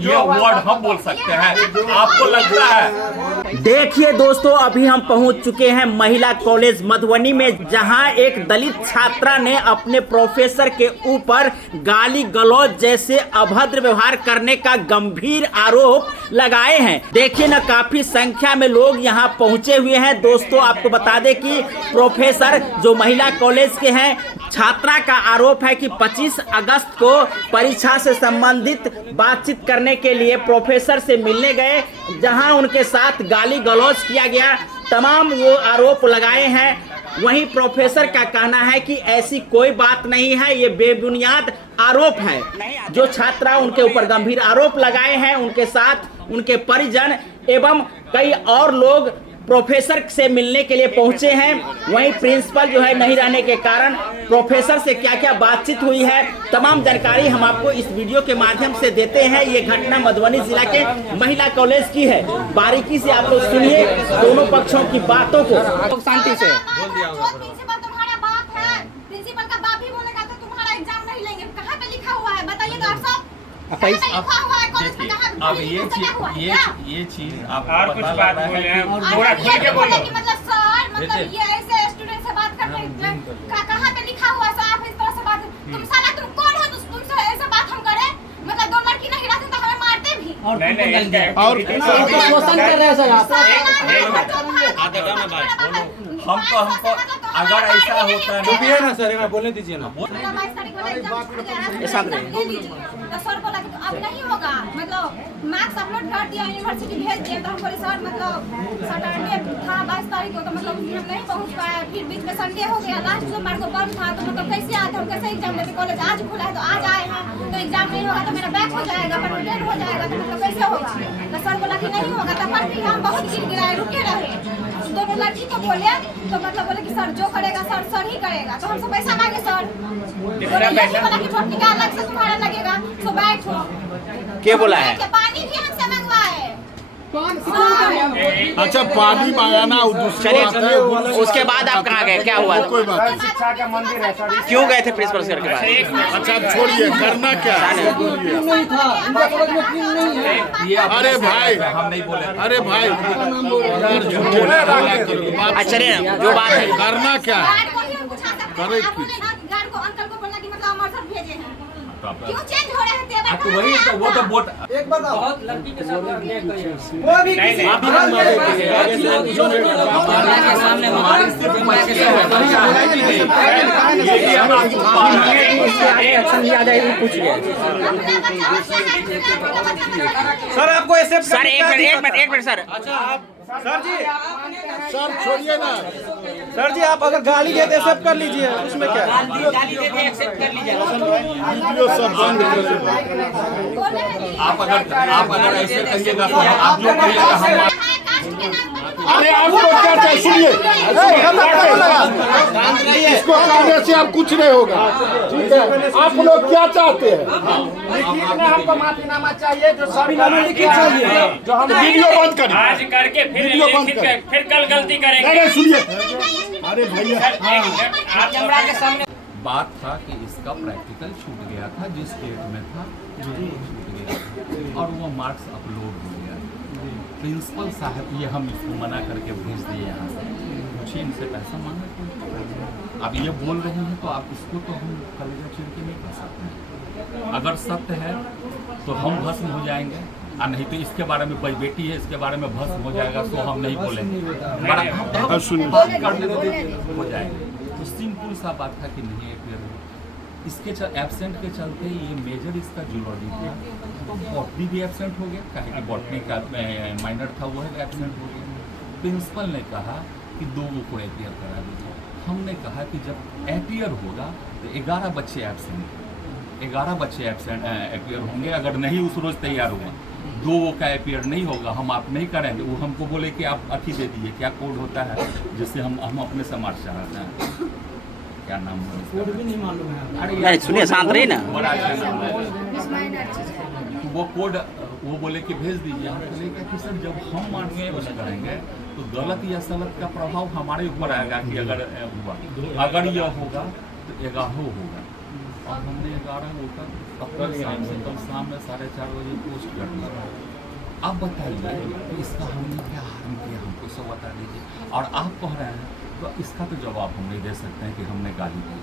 ये वर्ड हम बोल सकते हैं, आपको लगता है? देखिए दोस्तों, अभी हम पहुंच चुके हैं महिला कॉलेज मधुबनी में, जहां एक दलित छात्रा ने अपने प्रोफेसर के ऊपर गाली गलौज जैसे अभद्र व्यवहार करने का गंभीर आरोप लगाए हैं। देखिए ना, काफी संख्या में लोग यहां पहुंचे हुए हैं। दोस्तों, आपको बता दें कि प्रोफेसर जो महिला कॉलेज के हैं, छात्रा का आरोप है कि 25 अगस्त को परीक्षा से संबंधित बातचीत करने के लिए प्रोफेसर से मिलने गए, जहां उनके साथ गाली गलौज किया गया। तमाम वो आरोप लगाए हैं। वहीं प्रोफेसर का कहना है कि ऐसी कोई बात नहीं है, ये बेबुनियाद आरोप है। जो छात्रा उनके ऊपर गंभीर आरोप लगाए हैं, उनके साथ उनके परिजन एवं कई और लोग प्रोफेसर से मिलने के लिए पहुंचे हैं। वहीं प्रिंसिपल जो है नहीं रहने के कारण प्रोफेसर से क्या क्या बातचीत हुई है, तमाम जानकारी हम आपको इस वीडियो के माध्यम से देते हैं। ये घटना मधुबनी जिला के महिला कॉलेज की है। बारीकी से आप लोग सुनिए दोनों पक्षों की बातों को शांति से। तुम्हारा बाप है, प्रिंसिपल का बाप ही बोलेगा तो तुम्हारा एग्जाम नहीं लेंगे। कहाँ पे लिखा हुआ है बताइए तो आप सब। अब ये चीज आप और कुछ बात बोले हैं और थोड़ा खुल के बोलो कि मतलब सर, मतलब ये ऐसे स्टूडेंट से बात करने कहाँ पे लिखा हुआ है? आप इस तरह से बात, तुम साला तुम कौन हो तुमसे ऐसे बात हम करें? मतलब दो लड़की नहीं रहती तो हमें मारते भी। और शोषण कर रहे हैं सर आप। हमको अगर ऐसा होता है, चुप है ना सर, मैं बोलने दीजिए ना। सर बोला कि अब नहीं होगा, मतलब मार्क्स अपलोड कर दिया, यूनिवर्सिटी भेज दिया। तो हम बोले सर मतलब सैटरडे था 22 तारीख को, तो मतलब हम नहीं पहुंच पाए। फिर बीच में संडे हो गया, लास्ट सोमवार को बंद था, तो मतलब कैसे आते हम, कैसे एग्जाम देते? कॉलेज आज खुला है तो आज आए हैं, तो एग्जाम नहीं होगा तो मेरा बैक हो जाएगा, परमिटेड हो जाएगा, तो मतलब कैसे होगा? तो सर बोला कि नहीं होगा। तब फिर हम बहुत गिर गिराए, रुके रहे। दोनों लड़की को बोले तो मतलब बोले कि सर जो करेगा सर सर ही करेगा। तो हमसे पैसा मांगे सर, बोला कि छोटी का अलग से तुम्हारा लगेगा, तो बैठो। क्या बोला है? पानी भी हमसे मंगवाए। अच्छा, पानी मांगा ना, चलिए, उसके बाद आप कहाँ गए, क्या हुआ? कोई बात नहीं। शिक्षा का मंदिर है सर। क्यों गए थे प्रिंसिपल सर के पास? अच्छा, अब छोड़िए, करना क्या है? अरे भाई, हम नहीं बोले। अरे भाई, अच्छा जो बात है, करना क्या है? गार्ड को ही हम पूछा सकते हैं। करे आप बोले ना कि गार्ड को, अंकल को बोलना कि मतलब अमर सर भेजे हैं। क्यों चेंज हो रहे हैं तेवर? तो वही तो, वो तो वोट बहुत लड़की के साथ वो भी किसी सर आपको ऐसे सर एक मिनट सर। सर जी, सर छोड़िए ना। सर जी आप अगर गाली देते एक्सेप्ट कर लीजिए, उसमें क्या है? वीडियो सब बंद कर। आप अगर ऐसे कहिएगा तो आप जो कहिएगा हम। अरे आपको क्या चाहिए? सुनिए, इसको कहने से अब कुछ नहीं होगा, ठीक है? आप लोग क्या चाहते हैं? हमको माफीनामा चाहिए, जो सर चाहिए, जो हम वीडियो बंद करें। आज करके फिर वीडियो बंद करें। फिर कल गलती करेंगे। नहीं, सुनिए, अरे भैया, आप कैमरा के सामने बात था कि इसका प्रैक्टिकल छूट गया था, जिस डेट में था छूट गया था, और वो मार्क्स अपलोड हो गया। प्रिंसिपल साहब ये हम इसको मना करके भेज दिए यहाँ से, पूछिए इनसे पैसा मांगा क्यों? अब ये बोल रहे हैं तो आप इसको तो हम कलेजा चिर के नहीं कर सकते। अगर सत्य है तो हम भस्म हो जाएंगे, और नहीं तो इसके बारे में कोई बेटी है, इसके बारे में भस्म हो जाएगा, तो हम नहीं बोलेंगे, हो जाएंगे। तो सिंपल सा बात था कि नहीं इसके एब्सेंट के चलते ये मेजर इसका जूलॉजी था, तो बॉटनी भी एब्सेंट हो गया, कहे कि बॉटनी का माइनर था वो है एब्सेंट हो गया। प्रिंसिपल ने कहा कि 2 को एपियर करा दीजिए। हमने कहा कि जब एपियर होगा तो 11 बच्चे एब्सेंट, 11 बच्चे एब्सेंट एपियर होंगे। अगर नहीं उस रोज़ तैयार हुआ, 2 का एपियर नहीं होगा, हम आप नहीं करेंगे। वो हमको बोले कि आप अथी दे दीजिए, क्या कोड होता है जिससे हम अपने से मार्क्स चढ़ाते हैं, क्या नाम है? भी नहीं मालूम है। अरे सुनिए, शांत रही ना। बड़ा अच्छा नाम है। वो कोड वो बोले कि भेज दीजिए। हम बोले कि सर जब हम मानेंगे बस करेंगे तो गलत या सलत का प्रभाव हमारे ऊपर आएगा कि अगर हुआ, अगर यह होगा तो 11 होगा। और हमने 11 वोटर अपने शाम से कल शाम में 4:30 बजे पोस्ट कर दिया। आप बताइए कि इसका हमने क्या हार्म किया, हमको सब बता दीजिए। और आप कह रहे हैं तो इसका तो जवाब हम नहीं दे सकते हैं कि हमने गाली दी।